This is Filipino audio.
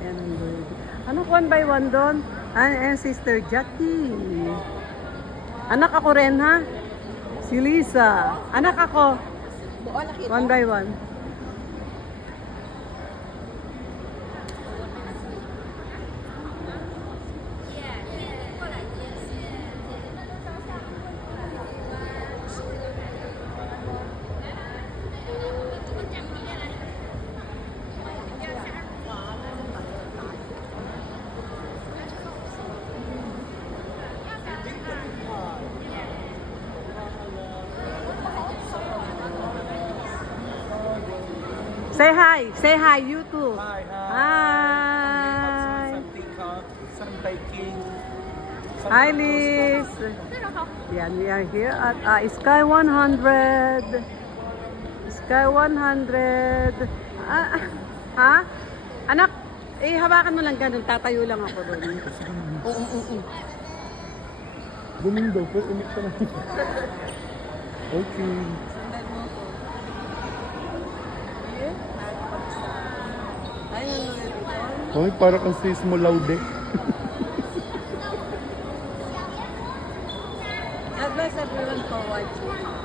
Ayan ang good. Ano, one by one doon? Ayan, Sister Jackie. Anak ako rin, ha? Si Lisa. Anak ako. One by one. Say hi. Say hi, you too. Hi, Hi. Some baking. Hi, Liz. Yan, we are here at Sky 100. Sky 100. Ha? Anak, hawakan mo lang ganun. Tatayo lang ako doon. Bumundo, pero unik ka na. Okay. Hoy, para kang sismo laude. Advise everyone for watching.